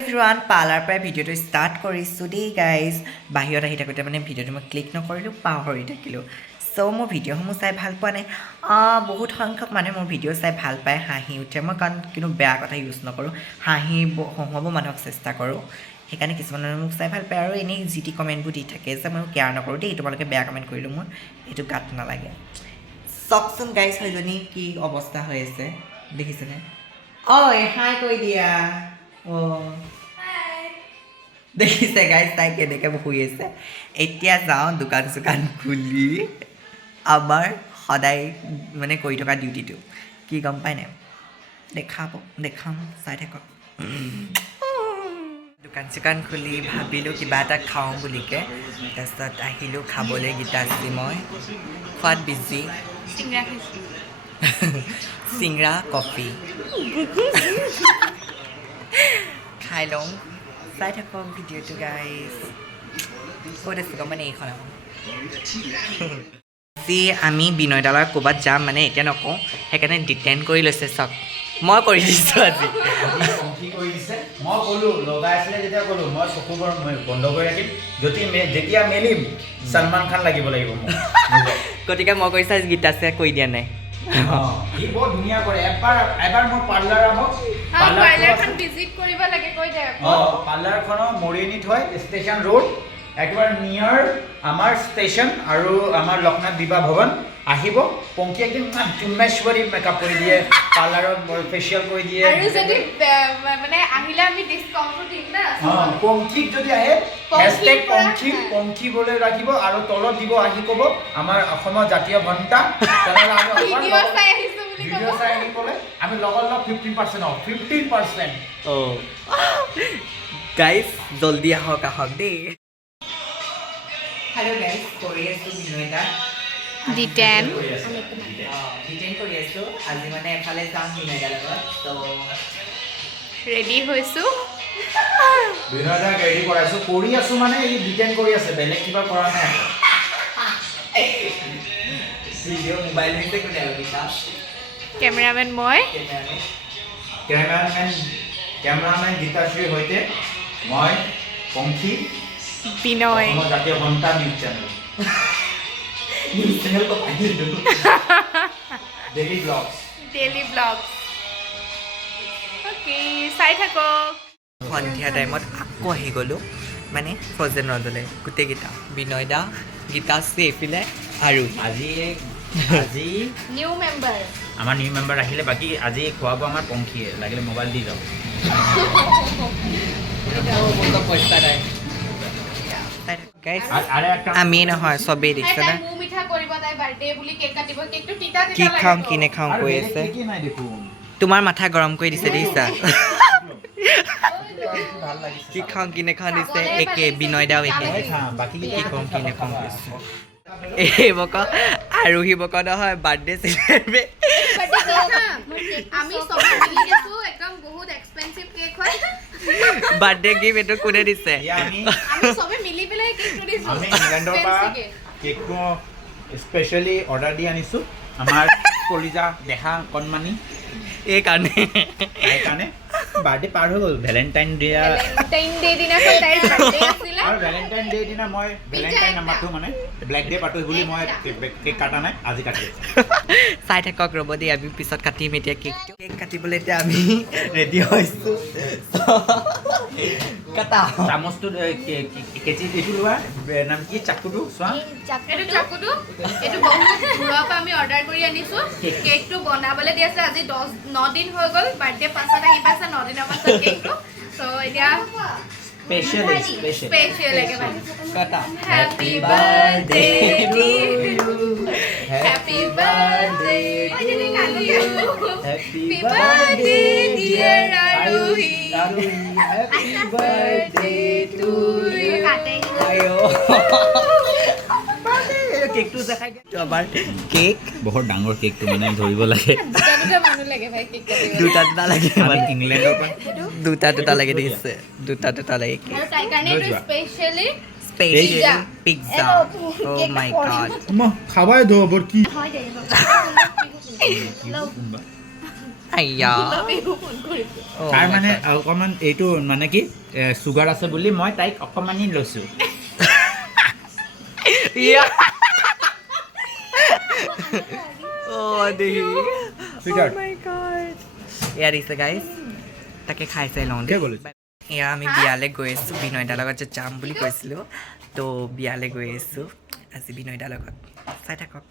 Everyone parlour পৰা ভিডিঅ'টো start কৰিছোঁ দেই গাইজ বাহিৰত আহি থাকোঁতে মানে ভিডিঅ'টো মই ক্লিক নকৰিলোঁ পাহৰি থাকিলোঁ চ' মোৰ ভিডিঅ'সমূহ চাই ভাল পোৱা নাই বহুত সংখ্যক মানুহে মোৰ ভিডিঅ' চাই ভাল পায় হাঁহি উঠে মই কাৰণ কিন্তু বেয়া কথা ইউজ নকৰোঁ হহুৱাব মানুহক চেষ্টা কৰোঁ সেইকাৰণে কিছুমান মানুহে মোক চাই ভাল পায় আৰু এনেই যি টি কমেণ্টবোৰ দি থাকে যে মই কেয়াৰ নকৰোঁ দেই তোমালোকে বেয়া কমেণ্ট কৰিলোঁ মোৰ এইটো গাত নালাগে চাওকচোন গাইজ সেইজনী কি অৱস্থা হৈ আছে দেখিছেনে হাই কৈ দিয়া দেখিছে গাইজ তাই কেনেকৈ শুই আছে এতিয়া যাওঁ দোকান চোকান খুলি আমাৰ সদায় মানে কৰি থকা ডিউটিটো কি গম পাই নাই দেখাম চাই থাকক দোকান চোকান খুলি ভাবিলোঁ কিবা এটা খাওঁ বুলিকৈ তাৰপিছত আহিলোঁ খাবলৈ গীতাশ্ৰী মই খোৱাত বিজি চিংৰা কফি খাই লওঁ চাই থাকক ভিডিঅ'টো গাইজ ক'ত আছোঁ গম মানে এইখন আজি আমি বিনয়দালৰ ক'ৰবাত যাম মানে এতিয়া নকওঁ সেইকাৰণে ডিটেইন কৰি লৈছে চাওক মই কৰি দিছোঁ আজি মই ক'লোঁ লগাই আছিলে যেতিয়া ক'লোঁ মই চকুবোৰ বন্ধ কৰি ৰাখিম যেতিয়া মেলিম সলমান খান লাগিব মোক গতিকে মই কৰিছোঁ আজি গীতাশ্ৰীয়ে কৈ দিয়া নাই সি বৰ ধুনীয়া কৰে এবাৰ মোৰ পাৰ্লাৰ আহক পাৰ্লাৰখন ভিজিট কৰিব লাগে কৈ দে পাৰ্লাৰখনৰ মৰিয়নিত হয় ষ্টেচন ৰোড একেবাৰে নিয়াৰ আমাৰ ষ্টেচন আৰু আমাৰ লক্ষ্ণৌ বিবাহ ভৱন আহিব পংকি একদম চুম্মেশ্বৰী মেকআপ কৰি দিয়ে পাৰ্লাৰত ফেচিয়েল কৰি দিয়ে আৰু যদি মানে আহিলে আমি ডিসকাউন্টও দিম না পংকিক যদি আহে পংকি বলে ৰাখিব আৰু তলত দিব আহি ক'ব আমাৰ অসমৰ জাতীয় ঘণ্টা তেনেহ'লে আমি ভিডিঅ' চাই আহিছো বুলি ক'ব ভিডিঅ' চাই আহি ক'লে আমি লগৰ 15% অফ 15% গাইজ জলদি আহক দেই হেল্ল' গাইজ কৰি আছোঁ বিনয়দা ডিটেইন কৰি আছোঁ আজি মানে এফালে যাম বিনয়দাৰ লগত ত' ৰেডি হৈছো বিনয়দাক ৰেডি কৰাইছোঁ কৰি আছোঁ মানে ই ডিটেইন কৰি আছে বেলেগ কিবা কৰা নাই ভিডিঅ' মোবাইল হৈছে কোনে আৰু বিকাশ কেমেৰামেন মই কেমেৰামেন গীতাশ্ৰীৰ সৈতে মই পংখী বিনয় অসমৰ জাতীয় ঘণ্টা news channel daily blogs okay চাই থাকক সন্ধিয়া টাইমত আকৌ আহি গ'লোঁ মানে ফ্ৰজেন ৰ'দলৈ গোটেইকেইটা বিনয়দা গীতাশ্ৰী এইফালে আৰু আজি নিউ মেম্বাৰ আমাৰ নিউ মেম্বাৰ আহিলে বাকী আজি খোৱাব আমাৰ পংখীয়ে লাগিলে মোবাইল দি যাওঁ পইচা নাই আমি নহয় চবেই দেখিছে না মু মিঠা কৰিব তাই বাৰ্থডে বুলি কেক কাটিব কেকটো তিতা কি খাওঁ কি নেখাওঁ কৈ আছে তোমাৰ মাথা গৰম কৰি দিছে দেখিছা কি খাওঁ কি নেখাওঁ দিছে একে বিনয়দাও একে কি খাওঁ কি নেখাওঁ কৈছে এই বক আৰোহী বক নহয় বাৰ্থডে চেলিব্ৰেট আমি সবে মিলি গেছো একদম বহুত এক্সপেন্সিভ কেক হয় বাৰ্থডে গিফ্ট এইটো কোনে দিছে আমি সবে মিলি পেলাই কেকটো দিছো আমি ইংলেণ্ডৰ পৰা কেকটো স্পেচিয়েলি অৰ্ডাৰ দি আনিছোঁ আমাৰ কলিজা দেখা কণমানি সেইকাৰণে বাৰ্থডে পাৰ হৈ গ'ল ভেলেণ্টাইন ডে দিনাখন তাইৰ বাৰ্থডে আছিলে আৰু ভেলেণ্টাইন ডে দিনা মই ভেলেণ্টাইন নামাতো মানে ব্লেক ডে পাতো বুলি মই কেক কাটা নাই আজি কাটি চাই থাকক ৰ'ব দেই আমি পিছত কাটিম এতিয়া কেকটো কেক কাটিবলৈ এতিয়া আমি ৰেডি হৈছোঁ কাটা চামুচটো কেজি এইটো লোৱা নাম কি চাকুটো চোৱা এইটো চাকুটো এইটো বহুত দূৰৰ পৰা আমি অৰ্ডাৰ কৰি আনিছোঁ কেকটো বনাবলৈ দি আছে আজি 9 দিন হৈ গ'ল বাৰ্থডে পাছত আহি পাইছে 9 দিনৰ পাছত কেকটো চ' এতিয়া স্পেচিয়েল একেবাৰে কাটা Happy birthday to you. Happy birthday to you. Happy birthday dear Aruhi. Happy birthday to you. আয়ো কেকটো দেখাই দিয়া আমাৰ কেক বহুত ডাঙৰ কেকটো মানে ধৰিব লাগে দুটা মানুহ লাগে ভাই কেক কাটিব দুটা লাগে মানে ইংলেণ্ডৰ পৰা দুটা লাগে দেখিছে দুটা লাগে কেক আৰু তাই কাৰণে এইটো স্পেচিয়েলি স্পেচিয়েল পিজ্জা ও মাই গড খাবাই দো বৰ কি আইয়া তাৰ মানে অকণমান এইটো মানে কি চুগাৰ আছে বুলি মই তাইক অকণমানি লৈছোঁ এয়া দিছে গাইজ তাকে খাই চাই লওঁ দেই এয়া আমি বিয়ালৈ গৈ আছোঁ বিনয়দাৰ লগত যে যাম বুলি কৈছিলোঁ তো বিয়ালৈ গৈ আছোঁ আজি বিনয়দাৰ লগত চাই থাকক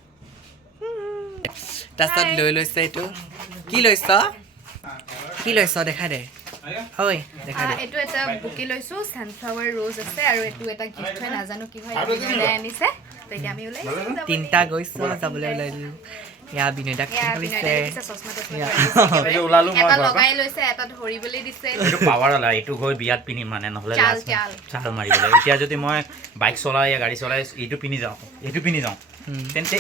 তাৰপিছত লৈ লৈছে এইটো কি লৈছ দেখাই দে হয় দেখাই দে এইটো এটা বুকে লৈছোঁ ছানফ্লাৱাৰ ৰ'জ আছে আৰু এইটো এটা গিফ্ট হয় নাজানো কি হয় ওলাই আনিছে তেতিয়া আমি ওলাই তিনিটা গৈছোঁ যাবলৈ ওলাই দিলোঁ এয়া বিনয়দাক লৈছে এটা লগাই লৈছে এটা ধৰিবলৈ দিছে এইটো পাৱাৰ আলা এইটো গৈ বিয়াত পিন্ধিম মানে নহ'লে চাল মাৰিবলৈ এতিয়া যদি মই বাইক চলাই গাড়ী চলাই এইটো পিন্ধি যাওঁ তেন্তে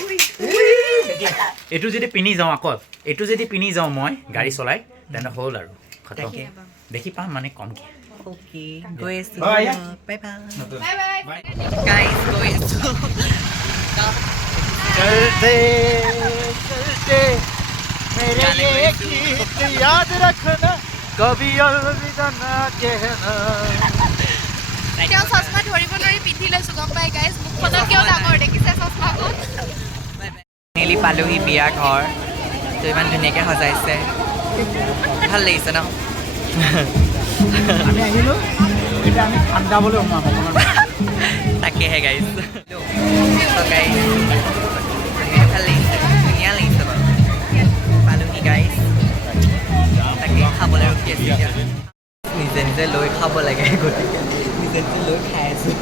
এইটো যদি পিন্ধি যাওঁ আকৌ এইটো যদি পিন্ধি যাওঁ মই গাড়ী চলাই তেন্তে হ'ল আৰু খতম দেখি পাম মানে কমকৈ অ'কে গৈ আছোঁ bye bye bye bye guys গৈ আছোঁ चलते चलते मेरे ये गीत याद रखना कभी अलविदा ना कहना তেওঁ চশমা ধৰিব নোৱাৰি পিন্ধি লৈছোঁ গম পাই গাইজ মুখখনত কিয় ডাঙৰ দেখিছে চশমাখন নেলি পালোহি বিয়া ঘৰ তো ইমান ধুনীয়াকৈ সজাইছে ভাল লাগিছে ন আমি আহিলোঁ এতিয়া আমি ঠাণ্ডাবলৈ সোমাম তাকেহে গাইজ গাইজ ভাল লাগিছে ধুনীয়া লাগিছে বাৰু পালোহি গাইজ তাকে খাবলৈ ৰখি আছোঁ এতিয়া নিজে নিজে লৈ খাব লাগে গতিকে নিজে নিজে লৈ খাই আছোঁ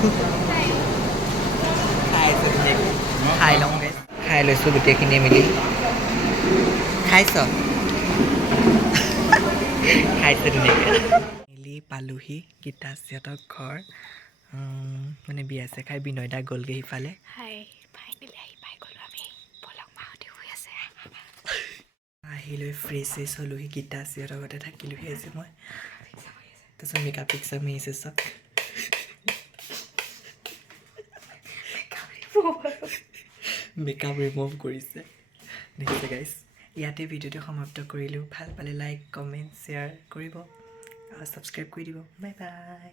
ধুনীয়াকৈ খাই লওঁ গাইজ খাই লৈছোঁ গোটেইখিনি মিলি খাইছ খাইছে ধুনীয়াকৈ মিলি পালোহি গীতাশ্ৰীহঁতৰ ঘৰ মানে বিয়া চিয়া খাই বিনয়দা গ'লগৈ সিফালে হাই ফাইনেলি আহি পাই গ'লোঁ আমি পলক মাহঁতে শুই আছে আহি লৈ ফ্ৰেছ চেছ হ'লোহি গীতাশ্ৰীহঁতৰ ঘৰতে থাকিলোহি আজি মই তাৰপিছত মেকআপ পিকচাৰ মাৰিছে চব মেকআপ ৰিমুভ কৰিছে দেখিছে গাইজ ইয়াতে ভিডিঅ'টো সমাপ্ত কৰিলোঁ ভাল পালে লাইক কমেণ্ট শ্বেয়াৰ কৰিব আৰু ছাবস্ক্ৰাইব কৰি দিব বাই বাই